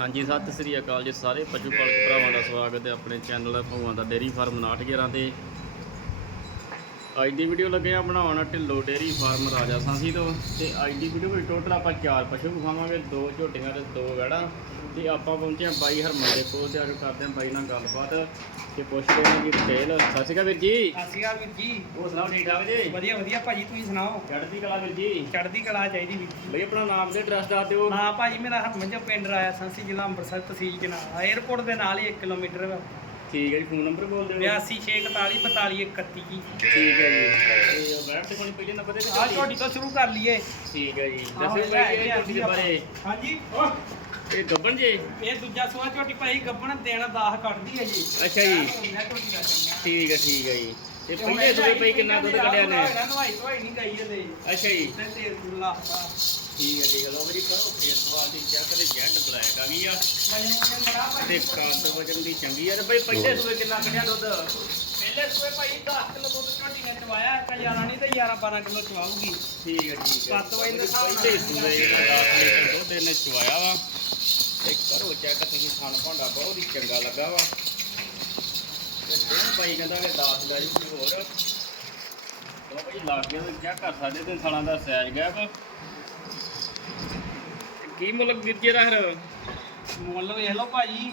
ਹਾਂਜੀ, ਸਤਿ ਸ੍ਰੀ ਅਕਾਲ ਜੀ ਸਾਰੇ ਪਸ਼ੂ ਪਾਲਕ ਭਰਾਵਾਂ ਦਾ ਸਵਾਗਤ ਹੈ। ਆਪਣੇ ਚੈਨਲ ਭੂਆਂ ਦਾ ਡੇਰੀ ਫਾਰਮ 911 ਤੇ। ਅੱਜ ਦੀ ਵੀਡੀਓ ਲੱਗੇ ਆ ਬਣਾਉਣ ਢਿੱਲੋ ਡੇਰੀ ਫਾਰਮ ਰਾਜਾ ਸਾਂਸੀ ਤੋਂ। ਤੇ ਅੱਜ ਦੀ ਵੀਡੀਓ ਵਿੱਚ ਟੋਟਲ ਆਪਾਂ ਚਾਰ ਪਸ਼ੂ ਵਿਖਾਵਾਂਗੇ ਦੋ ਝੋਟੀਆਂ ਤੇ ਦੋ ਵੜਾ ਤੇ ਆਪਾਂ ਪਹੁੰਚੇ ਆ ਬਾਈ ਹਰਮਨ ਦੇ ਕੋਲ ਤੇ ਅੱਜ ਕਰਦੇ ਆ ਬਾਈ ਨਾਲ ਗੱਲਬਾਤ। ਤੇ ਪੁੱਛਦੇ ਹਾਂ ਕਿ ਡਿਟੇਲ ਸਤਿ ਸ਼੍ਰੀ ਅਕਾਲ ਵੀਰ ਜੀ। ਸਤਿ ਸ਼੍ਰੀ ਅਕਾਲ ਵੀਰ ਜੀ। ਹੋਰ ਸੁਣਾਓ ਠੀਕ ਠਾਕ ਜੀ? ਵਧੀਆ ਵਧੀਆ। ਭਾਜੀ ਤੁਸੀਂ ਸੁਣਾਓ? ਚੜ੍ਹਦੀ ਕਲਾ ਵੀਰ ਜੀ। ਚੜ੍ਹਦੀ ਕਲਾ ਚਾਹੀਦੀ ਵੀਰ ਜੀ। ਬਈ ਆਪਣਾ ਨਾਮ ਤੇ ਐਡਰੈਸ ਦੱਸ ਦਿਓ। ਹਾਂ ਭਾਜੀ ਮੇਰਾ ਹਰਮਨ ਜੋ ਪਿੰਡ ਰਾਇਆ ਸੰਸੀ ਜ਼ਿਲ੍ਹਾ ਅੰਮ੍ਰਿਤਸਰ ਤਹਿਸੀਲ ਜਨਾਲਾ 에어ਪੋਰਟ ਦੇ ਨਾਲ ਹੀ 1 ਕਿਲੋਮੀਟਰ ਵਾ। ਠੀਕ ਹੈ ਜੀ ਫੋਨ ਨੰਬਰ ਬੋਲ ਦਿਓ 82 641 42 31 ਜੀ ਠੀਕ ਹੈ ਜੀ। ਤੇ ਵੈਬ ਤੇ ਕੋਣੀ ਪਹਿਲੇ ਨੰਬਰ ਤੇ ਆ ਝੋਟੀ ਤੋਂ ਸ਼ੁਰੂ ਕਰ ਲਈਏ। ਠੀਕ ਹੈ ਜੀ। ਦੱਸੋ ਭਾਈ ਇਹ ਝੋਟੀ ਦੇ। ਬਾਰੇ। ਹਾਂਜੀ ਇਹ ਗੱਬਣ ਜੀ? ਇਹ ਦੂਜਾ ਸੂਆ ਝੋਟੀ ਭਾਈ ਗੱਬਣ ਦੇਣਾ 10 ਕੱਢਦੀ ਹੈ ਜੀ। ਅੱਛਾ ਜੀ। ਠੀਕ ਹੈ ਠੀਕ ਹੈ ਜੀ। ਤੇ ਪਹਿਲੇ ਸੂਏ ਪਈ ਕਿੰਨਾ ਦੁੱਧ ਕੱਢਿਆ ਨੇ ਨਵਾਈ ਧਵਾਈ ਨਹੀਂ ਗਈ ਇਹਦੇ। ਅੱਛਾ ਜੀ। ਤੇ ਤੇਲ ਤੂਲ ਲਾਤਾ। ਠੀਕ ਹੈ ਠੀਕ ਹੈ ਲੋ ਜੀ ਕਰੋ ਫੇਰ ਸਵਾਲ ਦੀ ਚੈੱਕ ਤੇ ਜੈਡ ਬਲੈਕ ਆ। ਤੇ ਕਾਦ ਵਜਨ ਦੀ ਚੰਗੀ ਆ। ਤੇ ਬਈ ਪਹਿਲੇ ਸੂਏ ਕਿੰਨਾ ਕੱਢਿਆ ਦੁੱਧ? ਪਹਿਲੇ ਸੂਏ ਭਾਈ 10 ਕਿਲੋ ਦੁੱਧ ਝੋਟੀ ਨੇ ਚਵਾਇਆ ਇੱਕ 11 ਨਹੀਂ ਤੇ 11 12 ਕਿਲੋ ਚਵਾਉਗੀ ਠੀਕ ਹੈ ਠੀਕ ਹੈ ਸੱਤ ਵਜੇ ਦੇ ਹਿਸਾਬ ਨਾਲ। ਪਹਿਲੇ ਸੂਏ ਜਿਹੜਾ 10 ਲੀਟਰ ਦੁੱਧ? ਇਹਨੇ ਚਵਾਇਆ ਵਾ। ਤੇ ਕਰੋ ਚੈੱਕ ਤੁਸੀਂ ਖਾਣ ਭਾਂਡਾ ਬਹੁਤ ਹੀ ਚੰਗਾ ਲੱਗਾ ਵਾ। ਤੇ ਦਿਨ ਭਾਈ ਕਹਿੰਦਾ ਕਿ 10 ਲੈ ਜੀ ਕੋਈ ਹੋਰ। ਲੋ ਭਾਈ ਲੱਗ ਤੇ ਚੈੱਕ ਕਰ ਸਕਦੇ ਤੇ ਸਾਲਾਂ ਦਾ ਸਾਈਜ਼ ਕੀ ਮੁੱਲ ਵੀਰ ਜੀ ਦਾ ਫਿਰ? ਮੁੱਲ ਵੇਖ ਲਓ ਭਾਜੀ।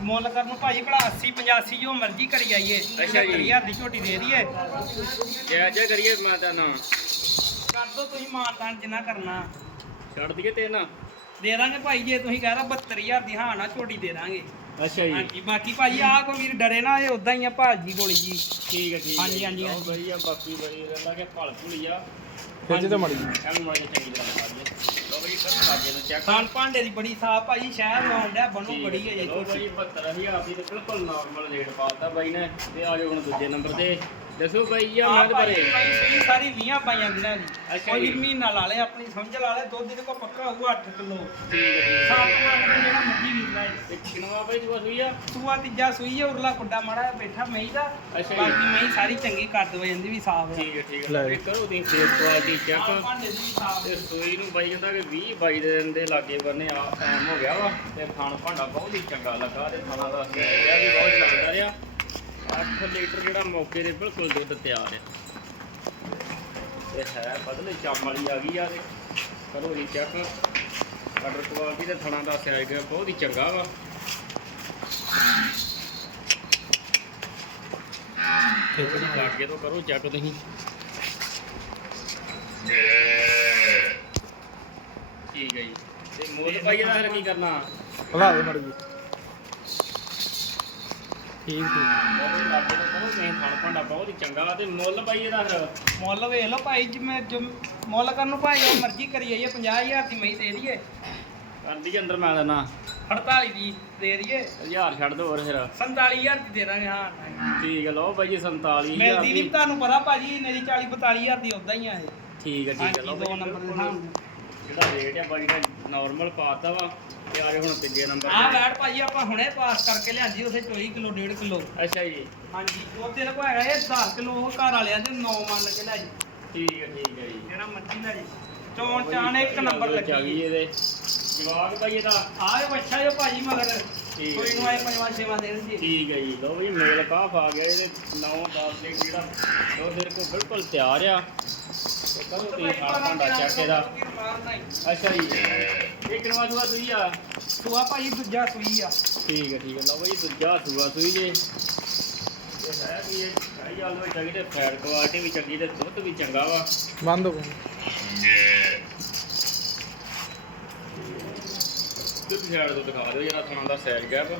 ਮੁੱਲ ਕਰਨ ਨੂੰ ਭਾਜੀ ਭਲਾ 80 85 ਜੋ ਮਰਜ਼ੀ ਕਰੀ ਜਾਈਏ। ਅੱਛਾ ਜੀ। 70000 ਦੀ ਝੋਟੀ ਦੇ ਦਈਏ। ਜੈ ਜੈ ਕਰੀਏ ਮੈਂ ਤਾਂ ਨਾ ਕਰ ਦੋ ਤੁਸੀਂ ਮਾਨਤਾਨ ਜਿੰਨਾ ਕਰਨਾ। ਛੱਡ ਦਈਏ ਤੇ ਨਾ ਦੇ ਦਾਂਗੇ ਭਾਈ ਜੇ ਤੁਸੀਂ ਕਹਿ ਰਹੇ 72000 ਦੀ ਹਾਂ ਨਾ ਝੋਟੀ ਦੇ ਦਾਂਗੇ। ਅੱਛਾ ਜੀ। ਹਾਂਜੀ ਬਾਕੀ ਭਾਜੀ ਆਹ ਕੋਈ ਵੀਰ ਡਰੇ ਨਾ ਇਹ ਉਦਾਂ ਹੀ ਆ ਭਾਜੀ ਗੋਲੀ ਜੀ। ਠੀਕ ਹੈ ਠੀਕ ਹੈ ਹਾਂਜੀ, ਹਾਂਜੀ, ਲਓ ਹਾਂਜੀ। ਬਈ ਆ ਬਾਕੀ ਬਈ ਰਹਿੰਦਾ ਕਿ ਭਲ ਭੁਲੀ ਆ। ਖਿੱਚ ਤੇ ਮੜੀ ਚੰਗੀ ਤਰ੍ਹਾਂ ਲਾ ਨੂੰ ਚੈੱਕ ਖਾਨ ਭਾਂਡੇ ਦੀ ਬੜੀ ਸਾਫ਼ ਭਾਜੀ ਸ਼ਹਿਰ ਲਾਉਣ ਡਿਆ ਬਣੂ ਬੜੀ ਹੈ ਜੀ ਲੋ ਬਈ 72000 ਦੀ ਤੇ ਬਿਲਕੁਲ ਨਾਰਮਲ ਰੇਟ ਪਾਤਾ ਬਾਈ ਨੇ। ਤੇ ਆ ਜਾਓ ਹੁਣ ਦੂਜੇ ਨੰਬਰ ਤੇ। ਦੱਸੋ ਬਾਈ ਆ ਆ ਮੈਂ ਦੇ ਭਾਈ ਬਾਰੇ। ਭਾਈ ਸਹੀ ਸਾਰੀ 20 ਪਾਈਆਂ ਦਿਨਾਂ ਦੀ। ਅੱਛਾ ਕੋਈ ਜੀ। ਮਹੀਨਾ ਲਾ ਲੈ ਆਪਣੀ ਸਮਝ ਲਾ ਲੈ ਦੁੱਧ ਦੇ ਕੋ ਪੱਕਾ ਹੋਊ 8 ਕਿਲੋ। ਠੀਕ ਹੈ ਹੈ। ਸਾਤ ਮੰਨ ਕੇ ਜਿਹੜਾ ਮੱਝੀ ਵੀਰਦਾ ਹੈ ਤੇ ਕਿਨਵਾ ਬਾਈ ਜਵਾ ਸੂਈ ਆ? ਸੂਆ ਤੀਜਾ ਸੂਈ ਹੈ ਉਰਲਾ ਕੁੱਡਾ ਮਾੜਾ ਜਿਹਾ ਬੈਠਾ ਮਹੀਂ ਦਾ। ਅੱਛਾ ਜੀ। ਬਾਕੀ ਮਹੀਂ ਸਾਰੀ ਚੰਗੀ ਕਰ ਦੋ ਜਾਂਦੀ ਵੀ ਸਾਫ਼ ਹੈ ਠੀਕ ਹੈ ਠੀਕ ਹੈ। ਇਹ ਕਰੋ ਤੁਸੀਂ ਫੇਸ ਕੁਆਲਿਟੀ ਆਹ ਚੈੱਕ ਭਾਂਡੇ ਦੀ ਵੀ ਸਾਫ਼ ਤੇ ਸੂਈ ਨੂੰ ਬਾਈ ਕਹਿੰਦਾ ਕਿ 20 22 ਦੇ ਦਿਨ ਦੇ ਲਾਗੇ ਬੰਨੇ ਆ ਟਾਈਮ ਹੋ ਗਿਆ ਵਾ। ਤੇ ਖਾਣ ਭਾਂਡਾ ਬਹੁਤ ਹੀ ਚੰਗਾ ਲੱਗਾ ਤੇ ਖਾਣਾ ਦਾ ਸਿਆ ਵੀ ਬਹੁਤ ਲੱਗਦਾ ਰਿਹਾ। 8 ਲੀਟਰ ਜਿਹੜਾ ਮੌਕੇ ਦੇ ਬਿਲਕੁਲ ਦੁੱਧ ਤਿਆਰ ਹੈ। ਤੇ ਹੈ ਬਦਲੇ ਚੰਮ ਵਾਲੀ ਆ ਗਈ ਆ ਤੇ ਕਰੋ ਜੀ ਚੈੱਕ ਆਰਡਰ ਕੁਆਲਿਟੀ ਤੇ ਥਣਾ ਦਾ ਸਿਆ ਗਿਆ, ਬਹੁਤ ਹੀ ਚੰਗਾ ਵਾ। ਲਾਗੇ ਤੋਂ ਕਰੋ ਚੈੱਕ ਤੁਸੀਂ। ਠੀਕ ਹੈ ਜੀ। ਤੇ ਮੁੱਲ ਭਾਈ ਇਹਦਾ ਫਿਰ ਕੀ ਕਰਨਾ? ਭਲਾ ਦੇ ਮੜ ਠੀਕ ਠੀਕ। ਬਹੁਤ ਹੀ ਚੰਗਾ ਤੇ ਮੁੱਲ ਭਾਈ ਇਹਦਾ ਫਿਰ। ਮੁੱਲ ਵੇਖ ਲਓ ਭਾਈ ਜਿਵੇਂ ਜੋ ਮੁੱਲ ਕਰਨ ਨੂੰ ਭਾਈ ਉਹ ਮਰਜ਼ੀ ਕਰੀ ਜਾਈਏ 50000 ਦੀ ਮਹੀਂ ਦੇ ਦਈਏ। ਕਰ ਦੀ ਅੰਦਰ ਮੈਂ ਦੇਣਾ 48 ਦੀ ਦੇ ਦਈਏ। ਹਜ਼ਾਰ ਛੱਡ ਦੋ ਹੋਰ ਫਿਰ। 47000 ਦੀ ਦੇ ਦਾਂਗੇ ਹਾਂ ਠੀਕ ਹੈ ਲਓ ਭਾਈ ਜੀ 47000 ਮਿਲਦੀ ਨਹੀਂ ਤੁਹਾਨੂੰ ਪਤਾ ਭਾਜੀ ਮੇਰੀ 40 42000 ਦੀ ਉਦਾਂ ਹੀ ਆ ਇਹ। ਠੀਕ ਹੈ ਠੀਕ ਹੈ ਲਓ ਦੋ ਨੰਬਰ ਦੇ ਬਿਲਕੁਲ। ਜਿਹੜਾ ਰੇਟ ਆ ਬਾਈ ਨੇ ਨਾਰਮਲ ਪਾਤਾ ਵਾ ਤੇ ਆ ਜਾਓ ਹੁਣ ਤੀਜੇ ਨੰਬਰ ਆਹ ਤੇ। ਬੈਟ ਭਾਜੀ ਆਪਾਂ ਹੁਣੇ ਪਾਸ ਕਰਕੇ ਲਿਆਂਦੀ ਉਥੇ 24 ਕਿਲੋ 1.5 ਕਿਲੋ। ਅੱਛਾ ਜੀ। ਹਾਂਜੀ ਉਹ ਤੇਰੇ ਕੋਲ ਹੈਗਾ ਇਹ 10 ਕਿਲੋ ਉਹ ਘਰ ਵਾਲਿਆਂ ਦੇ 9 ਮੰਨ ਕੇ ਲੈ ਜੀ। ਠੀਕ ਹੈ ਠੀਕ ਹੈ ਜੀ। ਜਿਹੜਾ ਮਰਜ਼ੀ ਲੈ ਜੀ। ਚੌਣ ਚਾਣ ਇੱਕ ਨੰਬਰ ਲੱਗੀ ਲੱਗੀ ਇਹਦੇ। ਜਵਾਬ ਭਾਈ ਇਹਦਾ? ਆਹ ਬੱਚਾ ਜੋ ਭਾਜੀ ਮਗਰ। ਕੋਈ ਨੂੰ ਆਏ ਪੰਜਵਾਂ ਛੇਵਾਂ ਦੇਣ ਜੀ। ਠੀਕ ਹੈ ਜੀ ਲਓ ਵੀ ਮੇਲ ਕਾਫ ਆ ਗਿਆ ਇਹਦੇ। 9 10 ਲੀਟਰ ਜਿਹੜਾ ਉਹ ਮੇਰੇ ਕੋਲ ਬਿਲਕੁਲ ਤਿਆਰ ਆ। ਤੇ ਕਰੋ ਤੁਸੀਂ ਖਾਣ ਭਾਂਡਾ ਚੱਕ ਇਹਦਾ। ਅੱਛਾ ਜੀ। ਇਹ ਕਿਨਵਾ ਸੂਆ ਸੂਈ ਆ। ਸੁਆ ਭਾਜੀ ਦੂਜਾ ਸੂਈ ਆ। ਠੀਕ ਹੈ ਠੀਕ ਹੈ ਲਓ ਬਈ ਦੂਜਾ ਸੂਆ ਸੂਈ ਜੇ। ਤੇ ਹੈ ਵੀ ਇਹ ਹਾਲ ਵਿੱਚ ਚੰਗੀ ਤੇ ਫੈਟ ਕੁਆਲਿਟੀ ਵੀ ਚੰਗੀ ਤੇ ਦੁੱਧ ਵੀ ਚੰਗਾ ਵਾ। ਬੰਦ ਹੋ ਦੁੱਧ ਛਾੜ ਤੋਂ ਦਿਖਾ ਦਿਓ ਜਿਹੜਾ ਥਾਣਾ ਦਾ ਸਾਈਜ਼ ਗੈਪ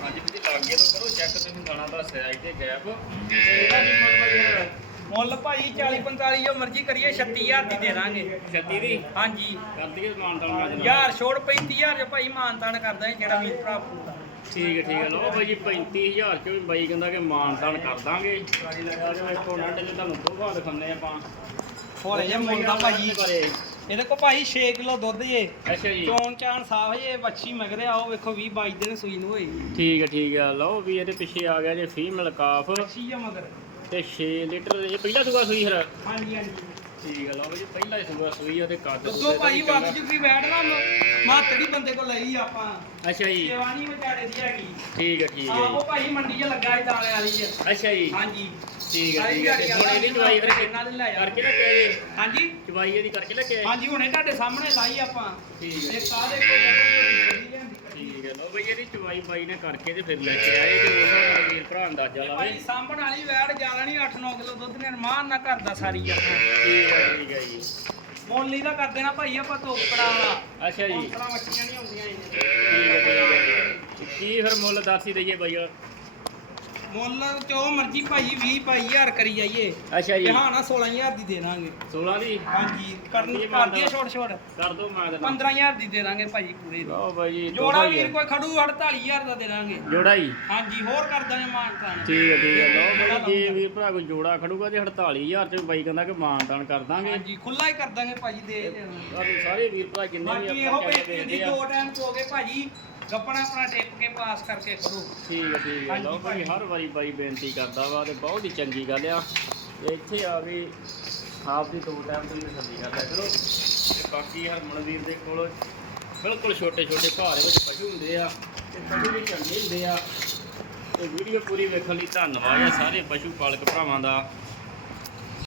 ਹਾਂਜੀ ਵੀ ਲੱਗ ਗਿਆ ਤਾਂ ਕਰੋ ਚੈੱਕ ਤੁਸੀਂ ਥਾਣਾ ਦਾ ਸਾਈਜ਼ ਤੇ ਗੈਪ ਤੇ ਇਹਦਾ ਕੀ ਭਾਈ ਇਹਦਾ? ਮੁੱਲ ਭਾਜੀ 40 45 ਜੋ ਮਰਜ਼ੀ ਕਰੀਏ 36000 ਦੀ ਦੇ ਦਾਂਗੇ। 36 ਦੀ? ਹਾਂਜੀ। ਕਰ ਦਈਏ ਮਾਨਤਾਨ ਮੈਂ ਦੇਣਾ ਯਾਰ ਛੋੜ 35000 ਜੋ ਭਾਈ ਮਾਨਤਾਨ ਕਰਦਾ ਹੈ ਜਿਹੜਾ ਵੀਰ ਭਰਾ ਪੂਰਾ ਠੀਕ ਹੈ ਠੀਕ ਹੈ। ਲਓ ਭਾਈ ਜੀ 35000 ਚ ਵੀ ਬਾਈ ਕਹਿੰਦਾ ਕਿ ਮਾਨਤਾਨ ਕਰ ਦਾਂਗੇ। ਤੁਹਾਨੂੰ ਦੋਹਾਂ ਦਿਖਾਉਂਦੇ ਆਪਾਂ। ਹੋਲੇ ਜੇ ਮੁੱਲ ਦਾ ਇਹਦੇ ਕੋ ਭਾਈ 6 ਕਿਲੋ ਦੁੱਧ ਜੇ। ਅੱਛਾ ਜੀ। ਚੌਣ ਚਾਣ ਸਾਫ਼ ਜੇ ਵੱਛੀ ਮਗਰੇ ਆਓ ਵੇਖੋ 20 22 ਦਿਨ ਸੂਈ ਨੂੰ ਹੋਈ ਠੀਕ ਹੈ ਠੀਕ ਹੈ। ਲਓ ਵੀ ਇਹਦੇ ਪਿੱਛੇ ਆ ਗਿਆ ਜੇ ਫੀਮੇਲ ਕਾਫ। ਵੱਛੀ ਆ ਮਗਰ। ਤੇ 6 ਲੀਟਰ ਇਹ ਪਹਿਲਾ ਸੂਆ ਸੂਈ ਫਿਰ? ਹਾਂਜੀ ਹਾਂਜੀ। ਠੀਕ ਹੈ ਲਓ ਜੀ ਪਹਿਲਾ ਹੀ ਸੂਆ ਸੂਈ ਉਹਦੇ ਕੱਦ ਦੁੱਧੋ ਕੁੱਦ ਭਾਈ ਦਾ ਵੱਧ ਚੰਗਾ। ਚੁੱਕੀ ਬੈਠ ਨਾ ਮਾਤੜੀ ਬੰਦੇ ਕੋਲ ਲਈ ਆਪਾਂ। ਅੱਛਾ ਜੀ। ਸੇਵਾ ਨਹੀਂ ਵਿਚਾਰੇ ਦੀ ਹੈਗੀ। ਠੀਕ ਹੈ ਠੀਕ ਹੈ ਆਹੋ ਭਾਈ ਮੰਡੀ 'ਚ ਲੱਗਾ ਸੀ ਦਾਣੇ ਵਾਲੀ। 'ਚ ਅੱਛਾ ਜੀ। ਹਾਂਜੀ। ਠੀਕ ਸਾਰੀ ਠੀਕ ਹੈ ਤੇ ਹੁਣ ਇਹਦੀ ਚਵਾਈ ਫਿਰ ਇਹਨਾਂ ਦੇ ਲੈ ਜਾ ਕਰਕੇ ਰੱਖਿਆ ਜੀ? ਹਾਂਜੀ। ਚਵਾਈ ਇਹਦੀ ਕਰਕੇ ਰੱਖਿਆ ਜੀ? ਹਾਂਜੀ ਹੁਣੇ ਤੁਹਾਡੇ ਸਾਹਮਣੇ ਲਾਈ ਆਪਾਂ। ਠੀਕ ਆਹ ਦੇਖੋ ਜਿਹੜੀ ਲਿਆਂਦੀ। ਠੀਕ ਹੈ। ਲਓ ਬਈ ਇਹਦੀ ਚਵਾਈ ਬਾਈ ਨੇ ਕਰਕੇ ਤੇ ਫਿਰ ਲੈ ਕੇ ਆਏ। ਉਸ ਹਿਸਾਬ ਨਾਲ ਵੀਰ ਭਰਾ ਅੰਦਾਜ਼ਾ ਲਾਵੇ। ਭਾਈ ਸਾਂਭਣ ਵਾਲੀ ਵੈੜ ਜ਼ਿਆਦਾ ਨਹੀਂ 8-9 ਕਿਲੋ ਦੁੱਧ ਨੇ ਰਮਾਨ ਨਾ ਕਰਦਾ ਸਾਰੀ ਆਪਾਂ ਠੀਕ ਹੈ ਠੀਕ ਹੈ ਜੀ। ਮੋਲੀ ਦਾ ਕਰ ਦੇਣਾ ਭਾਈ ਆਪਾਂ ਤੋਕੜਾ ਵਾਲਾ। ਅੱਛਾ ਜੀ। ਔਂਤਰਾਂ ਮੱਛੀਆਂ ਨਹੀਂ ਆਉਂਦੀਆਂ ਇੰਨੀਆਂ। ਠੀਕ ਹੈ ਠੀਕ ਹੈ। ਕੀ ਫਿਰ ਮੁੱਲ ਦੱਸੀ ਦਈਏ ਬਾਈ ਮੁੱਲ ਜੋ ਮਰਜ਼ੀ ਭਾਈ 20 25000 ਕਰੀ ਜਾਈਏ। ਅੱਛਾ ਜੀ। ਤੇ ਹਾਂ ਨਾ 16000 ਦੀ ਦੇ ਦਾਂਗੇ। 16 ਦੀ? ਹਾਂਜੀ ਕਰਨ ਕੀ ਕਰ ਦਈਏ ਬਣਦਾ? ਛੋੜ ਛੋੜ ਕਰ ਦੋ ਮਾਂ ਦਾ 15000 ਦੀ ਦੇ ਦਾਂਗੇ ਭਾਜੀ ਪੂਰੇ ਦੀ। ਲਓ ਜੀ ਜੋੜਾ ਵੀਰ। ਕੋਈ ਖੜੂ 48000 ਦਾ ਦੇ ਦਾਂਗੇ। ਜੋੜਾ ਹੀ? ਹਾਂਜੀ ਹੋਰ ਕਰ ਦਾਂਗੇ ਮਾਨ ਤਾਨ। ਠੀਕ ਹੈ ਠੀਕ ਹੈ ਲਓ ਬਾਈ ਜੇ ਵੀਰ ਭਰਾ ਕੋਈ ਜੋੜਾ ਖੜੂਗਾ ਤੇ 48000 ਚ ਬਾਈ ਕਹਿੰਦਾ ਕਿ ਮਾਨਤਾਨ ਕਰ ਦਾਂਗੇ। ਹਾਂਜੀ ਖੁੱਲਾ ਹੀ ਕਰ ਦਾਂਗੇ ਭਾਜੀ ਦੇ ਸਾਰੇ ਵੀਰ ਭਰਾ ਜਿੰਨੇ ਵੀ ਆਪਾਂ ਚੈਨਲ ਬੇਟੀ ਦੀ ਦੇਖਦੇ ਆ। ਦੋ ਟਾਈਮ ਹੋ ਗਏ ਭਾਜੀ ਗੱਪਣਾ ਆਪਣਾ ਟਿਪ ਕੇ ਪਾਸ ਕਰਕੇ ਖੜੋ। ਠੀਕ ਹੈ ਠੀਕ ਹੈ। ਲਓ ਭਾਈ। ਹਰ ਵਾਰੀ ਬਾਈ ਬੇਨਤੀ ਕਰਦਾ ਵਾ ਤੇ ਬਹੁਤ ਹੀ ਚੰਗੀ ਗੱਲ ਆ। ਇੱਥੇ ਆ ਵੀ ਆਪ ਦੀ ਦੋ ਟਾਈਮ ਤੋਂ ਹੀ ਤਸੱਲੀ ਕਰਦਾ ਕਰੋ ਤੇ ਬਾਕੀ ਹਰਮਨ ਵੀਰ ਦੇ ਕੋਲ ਬਿਲਕੁਲ ਛੋਟੇ ਛੋਟੇ ਭਾਰੇ ਵਿੱਚ ਪਸ਼ੂ ਹੁੰਦੇ ਆ ਤੇ ਪਸ਼ੂ ਵੀ ਚੰਗੇ ਹੁੰਦੇ ਆ। ਤੇ ਵੀਡੀਓ ਪੂਰੀ ਵੇਖਣ ਲਈ ਧੰਨਵਾਦ ਆ ਸਾਰੇ ਪਸ਼ੂ ਪਾਲਕ ਭਰਾਵਾਂ ਦਾ।